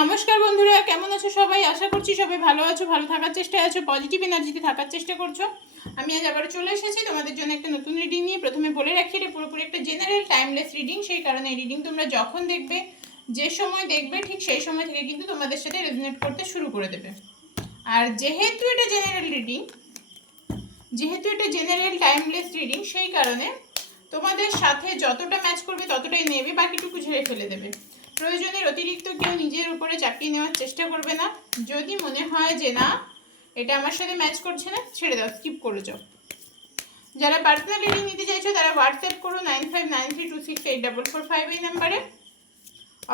নমস্কার বন্ধুরা, কেমন আছো সবাই? আশা করছি সবাই ভালো আছো, ভালো থাকার চেষ্টায় আছো পজিটিভ এনার্জিতে থাকার চেষ্টা করছ। আমি আজ আবার চলে এসেছি, তোমাদের জন্য একটা নতুন রিডিং নিয়ে। প্রথমে বলে রাখি, এটা পুরোপুরি একটা জেনারেল টাইমলেস রিডিং সেই কারণে এই রিডিং তোমরা যখন দেখবে, যে সময় দেখবে, ঠিক সেই সময় থেকে কিন্তু তোমাদের সাথে রেজনেট করতে শুরু করে দেবে। আর যেহেতু এটা জেনারেল রিডিং যেহেতু এটা জেনারেল টাইমলেস রিডিং সেই কারণে তোমাদের সাথে যতটা ম্যাচ করবে, ততটাই নেবে, বাকিটুকু ঝেড়ে ফেলে দেবে। প্রয়োজনের অতিরিক্ত কেউ নিজের উপরে চাপিয়ে নেওয়ার চেষ্টা করবে না। যদি মনে হয় যে না, এটা আমার সাথে ম্যাচ করছে না, ছেড়ে দাও স্কিপ করে যাও। যারা পার্সোনাল রিডিং নিতে চাইছো, তারা হোয়াটসঅ্যাপ করো nine five nine three two six eight double four five এই নাম্বারে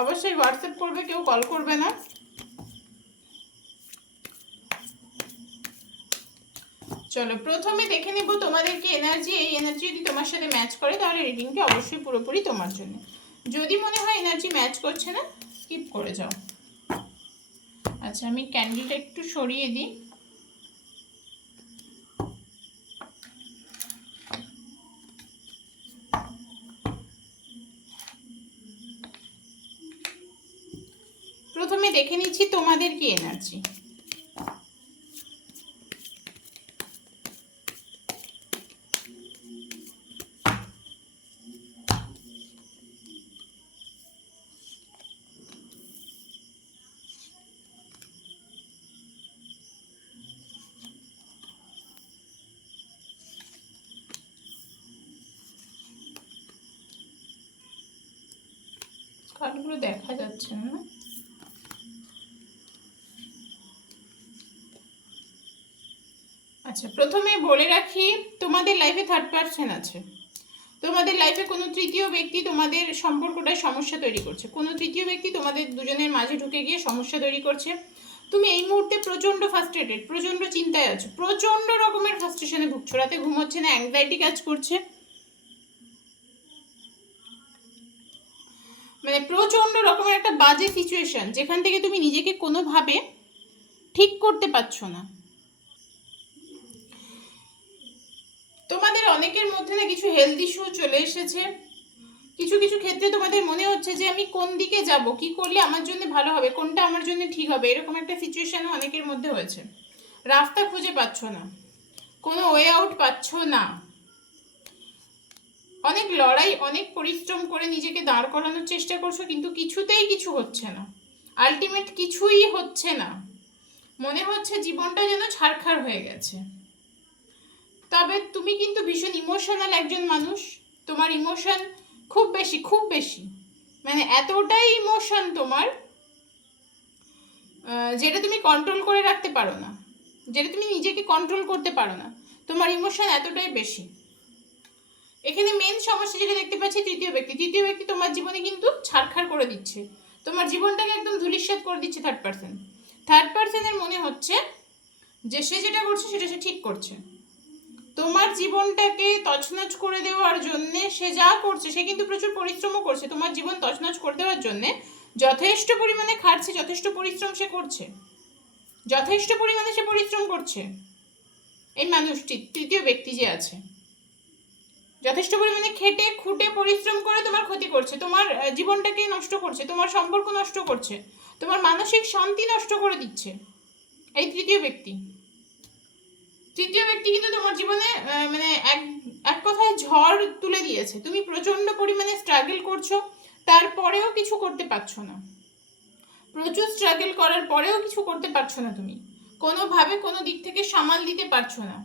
অবশ্যই হোয়াটসঅ্যাপ করবে, কেউ কল করবে না। চলো, প্রথমে দেখে নেব তোমাদেরকে এনার্জি এই এনার্জি যদি তোমার সাথে ম্যাচ করে, তাহলে রিডিংটা অবশ্যই পুরোপুরি তোমার জন্য। যদি মনে হয় এনার্জি ম্যাচ করছে না স্কিপ করে যাও। আচ্ছা আমি ক্যান্ডেলটা একটু সরিয়ে দিই। প্রথমে দেখে নিচ্ছি তোমাদের কি এনার্জি কার্ডগুলো দেখা যাচ্ছে না। আচ্ছা প্রথমে বলে রাখি, তোমাদের লাইফে থার্ড পার্সন আছে। তোমাদের লাইফে কোনো তৃতীয় ব্যক্তি তোমাদের সম্পর্কটায় সমস্যা তৈরি করছে। কোনো তৃতীয় ব্যক্তি তোমাদের দুজনের মাঝে ঢুকে গিয়ে সমস্যা তৈরি করছে। তুমি এই মুহূর্তে প্রচণ্ড ফার্স্ট্রেটেড প্রচণ্ড চিন্তায় আছো, প্রচণ্ড রকমের ফার্স্ট্রেশনে ভুগছো। রাতে ঘুমোচ্ছে না অ্যাংজাইটি কাজ করছে। মানে প্রচণ্ড রকমের একটা বাজে সিচুয়েশান যেখান থেকে তুমি নিজেকে কোনোভাবে ঠিক করতে পারছ না। তোমাদের অনেকের মধ্যে না কিছু হেলথ ইস্যু চলে এসেছে। কিছু কিছু ক্ষেত্রে তোমাদের মনে হচ্ছে যে আমি কোন দিকে যাব, কি করলে আমার জন্য ভালো হবে, কোনটা আমার জন্য ঠিক হবে, এরকম একটা সিচুয়েশনও অনেকের মধ্যে হয়েছে। রাস্তা খুঁজে পাচ্ছ না। কোনো ওয়ে আউট পাচ্ছ না। অনেক লড়াই, অনেক পরিশ্রম করে নিজেকে দাঁড় করানোর চেষ্টা করছ, কিন্তু কিছুতেই কিছু হচ্ছে না। আলটিমেট কিছুই হচ্ছে না। মনে হচ্ছে জীবনটা যেন ছাড়খাড় হয়ে গেছে। তবে তুমি কিন্তু ভীষণ ইমোশনাল একজন মানুষ। তোমার ইমোশন খুব বেশি খুব বেশি। মানে এতটাই ইমোশন তোমার যেটা তুমি কন্ট্রোল করে রাখতে পারো না। যেটা তুমি নিজেকে কন্ট্রোল করতে পারো না। তোমার ইমোশন এতটাই বেশি। এখানে মেন সমস্যা যেটা দেখতে পাচ্ছি, তৃতীয় ব্যক্তি। তৃতীয় ব্যক্তি তোমার জীবনে কিন্তু ছাড়খাড় করে দিচ্ছে। তোমার জীবনটাকে একদম ধুলিস্বাদ করে দিচ্ছে থার্ড পার্সন থার্ড পার্সনের মনে হচ্ছে যে সে যেটা করছে, সেটা সে ঠিক করছে। তোমার জীবনটাকে তছনছ করে দেওয়ার জন্যে সে যা করছে, সে কিন্তু প্রচুর পরিশ্রমও করছে। তোমার জীবন তছনছ করে দেওয়ার জন্যে যথেষ্ট পরিমাণে খাটছে, যথেষ্ট পরিশ্রম সে করছে। যথেষ্ট পরিমাণে সে পরিশ্রম করছে। এই মানুষটি, তৃতীয় ব্যক্তি যে আছে। যথেষ্ট পরিমাণে খেটে, খুঁটে পরিশ্রম করে তোমার ক্ষতি করছে। তোমার জীবনটাকে নষ্ট করছে, তোমার সম্পর্ক নষ্ট করছে, তোমার মানসিক শান্তি নষ্ট করে দিচ্ছে। এই তৃতীয় ব্যক্তি। তৃতীয় ব্যক্তি কিন্তু তোমার জীবনে মানে এক এক কথায় ঝড় তুলে দিয়েছে। তুমি প্রচণ্ড পরিমাণে স্ট্রাগল করছ, তারপরেও কিছু করতে পারছ না। প্রচুর স্ট্রাগল করার পরেও কিছু করতে পারছ না তুমি। কোনোভাবে কোনো দিক থেকে সামাল দিতে পারছ না।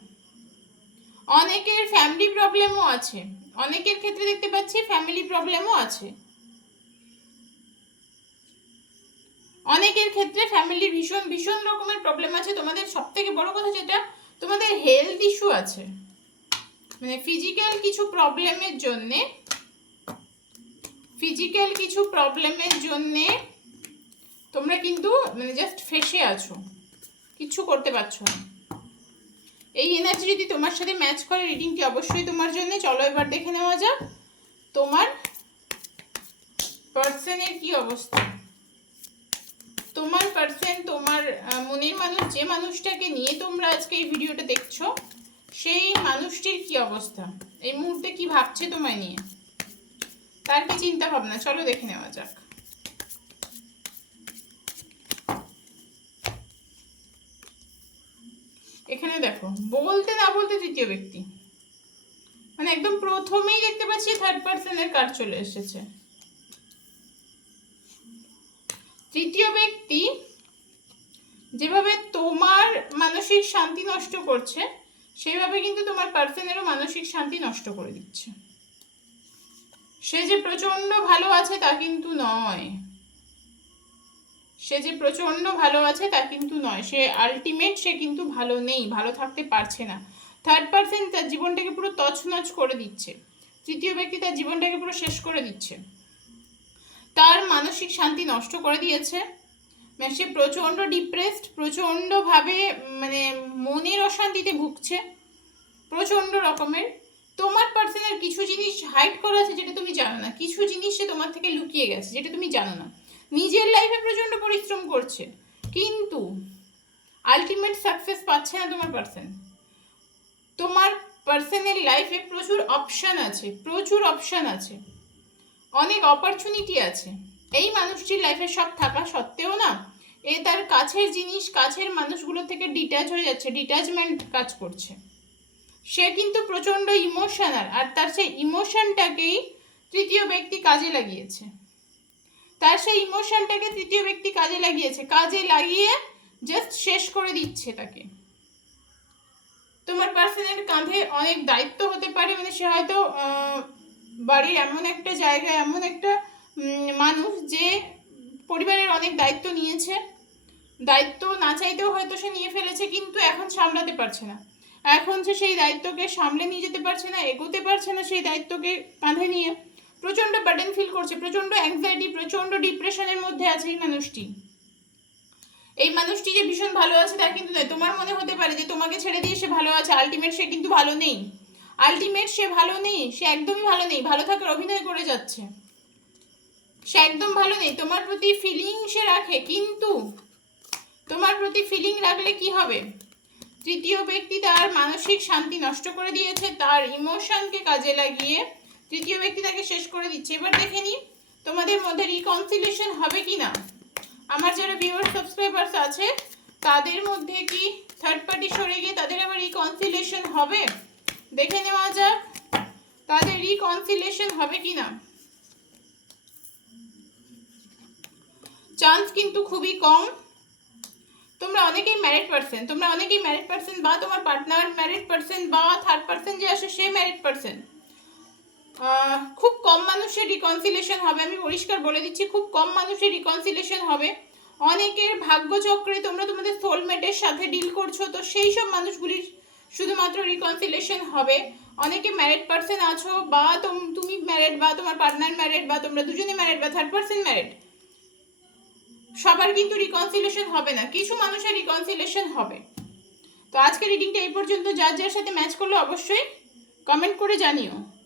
অনেকের ফ্যামিলি প্রবলেমও আছে। অনেকের ক্ষেত্রে দেখতে পাচ্ছি ফ্যামিলি প্রবলেমও আছে। অনেকের ক্ষেত্রে ফ্যামিলির ভীষণ ভীষণ রকমের প্রবলেম আছে। তোমাদের সব থেকে বড় কথা যেটা, তোমাদের হেলথ ইস্যু আছে। মানে ফিজিক্যাল কিছু প্রবলেমের জন্যে ফিজিক্যাল কিছু প্রবলেমের জন্যে তোমরা কিন্তু মানে জাস্ট ফেসে আছো। কিছু করতে পারছ না। এই এনার্জি যদি তোমার সাথে ম্যাচ করে রিডিংটি অবশ্যই তোমার জন্য। চলো এবার দেখে নেওয়া যাক তোমার পার্সনের কি অবস্থা। তোমার পার্সন তোমার মনের মানুষ, যে মানুষটাকে নিয়ে তোমরা আজকে এই ভিডিওটা দেখছ, সেই মানুষটির কি অবস্থা? এই মুহূর্তে কি ভাবছে তোমায় নিয়ে? তার কি চিন্তা ভাবনা? চলো দেখে নেওয়া যাক। এখানে দেখো, বলতে না বলতে তৃতীয় ব্যক্তি। মানে একদম প্রথমেই দেখতে পাচ্ছি থার্ড পার্সনের কার্ড চলে এসেছে। তৃতীয় ব্যক্তি যেভাবে তোমার মানসিক শান্তি নষ্ট করছে, সেইভাবে কিন্তু তোমার পার্সনেরও মানসিক শান্তি নষ্ট করে দিচ্ছে। সে যে প্রচণ্ড ভালো আছে তা কিন্তু নয়। সে যে প্রচণ্ড ভালো আছে, তা কিন্তু নয়। সে আলটিমেট সে কিন্তু ভালো নেই, ভালো থাকতে পারছে না। থার্ড পার্সন তার জীবনটাকে পুরো তছনছ করে দিচ্ছে। তৃতীয় ব্যক্তি তার জীবনটাকে পুরো শেষ করে দিচ্ছে। তার মানসিক শান্তি নষ্ট করে দিয়েছে। মানে সে প্রচণ্ড ডিপ্রেসড প্রচণ্ডভাবে মানে মনের অশান্তিতে ভুগছে। প্রচণ্ড রকমের। তোমার পার্সনের কিছু জিনিস হাইড করা আছে যেটা তুমি জানো না। কিছু জিনিস সে তোমার থেকে লুকিয়ে গেছে, যেটা তুমি জানো না। নিজের লাইফে প্রচণ্ড পরিশ্রম করছে। কিন্তু আলটিমেট সাকসেস পাচ্ছে না তোমার পার্সন তোমার পার্সনের লাইফে প্রচুর অপশান আছে, প্রচুর অপশান আছে। অনেক অপরচুনিটি আছে। এই মানুষটির লাইফে সব থাকা সত্ত্বেও না, এ তার কাছের জিনিস, কাছের মানুষগুলো থেকে ডিট্যাচ হয়ে যাচ্ছে ডিট্যাচমেন্ট কাজ করছে। সে কিন্তু প্রচণ্ড ইমোশনাল আর তার সেই ইমোশনটাকেই তৃতীয় ব্যক্তি কাজে লাগিয়েছে। তার সেই ইমোশনটাকে তৃতীয় ব্যক্তি কাজে লাগিয়েছে। কাজে লাগিয়ে জাস্ট শেষ করে দিচ্ছে তাকে। তোমার পার্সনের কাঁধে অনেক দায়িত্ব হতে পারে মানে সে হয়তো বাড়ির এমন একটা জায়গায়, এমন একটা মানুষ যে পরিবারের অনেক দায়িত্ব নিয়েছে। দায়িত্ব না চাইতেও হয়তো সে নিয়ে ফেলেছে, কিন্তু এখন সামলাতে পারছে না। এখন সে সেই দায়িত্বকে সামলে নিয়ে যেতে পারছে না, এগোতে পারছে না সেই দায়িত্বকে কাঁধে নিয়ে। প্রচণ্ড বার্ডেন ফিল করছে, প্রচণ্ড অ্যাংজাইটি প্রচণ্ড ডিপ্রেশনের মধ্যে আছে এই মানুষটি। এই মানুষটি যে ভীষণ ভালো আছে তা কিন্তু নয়। তোমার মনে হতে পারে যে তোমাকে ছেড়ে দিয়ে সে ভালো আছে আলটিমেট সে কিন্তু ভালো নেই। আলটিমেট সে ভালো নেই, সে একদমই ভালো নেই, ভালো থাকার অভিনয় করে যাচ্ছে। সে একদম ভালো নেই, তোমার প্রতি ফিলিং সে রাখে, কিন্তু তোমার প্রতি ফিলিং রাখলে কি হবে? তৃতীয় ব্যক্তি তার মানসিক শান্তি নষ্ট করে দিয়েছে, তার ইমোশনকে কাজে লাগিয়ে তৃতীয় ব্যক্তি তাকে শেষ করে দিচ্ছে। এবার দেখে নিই তোমাদের মধ্যে রিকনসিলেশন হবে কি না আমার যারা ভিউয়ার সাবস্ক্রাইবার্স আছে, তাদের মধ্যে কি থার্ড পার্টি সরে গিয়ে তাদের আবার রিকনসিলেশন হবে? দেখে নেওয়া যাক, তাদের রিকনসিলেশন হবে কি না চান্স কিন্তু খুবই কম। তোমরা অনেকেই ম্যারিড পার্সন তোমরা অনেকেই ম্যারিড পার্সন বা তোমার পার্টনার ম্যারিড পার্সন বা থার্ড পার্সন যে আসে, সে ম্যারিড পার্সন খুব কম মানুষের রিকনসিলেশন হবে। আমি পরিষ্কার বলে দিচ্ছি, খুব কম মানুষের রিকনসিলেশন হবে। অনেকের ভাগ্যচক্রে তোমরা তোমাদের সোলমেটের সাথে ডিল করছ, তো সেই সব মানুষগুলির শুধুমাত্র রিকনসিলেশন হবে। অনেকে ম্যারিড পার্সন আছো, বা তোম- ম্যারিড বা তোমার পার্টনার ম্যারিড বা তোমরা দুজনে ম্যারিড বা থার্ড পার্সন ম্যারিড সবার কিন্তু রিকনসিলেশন হবে না, কিছু মানুষের রিকনসিলেশন হবে। তো আজকে রিডিংটা এই পর্যন্ত। যার যার সাথে ম্যাচ করলে অবশ্যই কমেন্ট করে জানিও।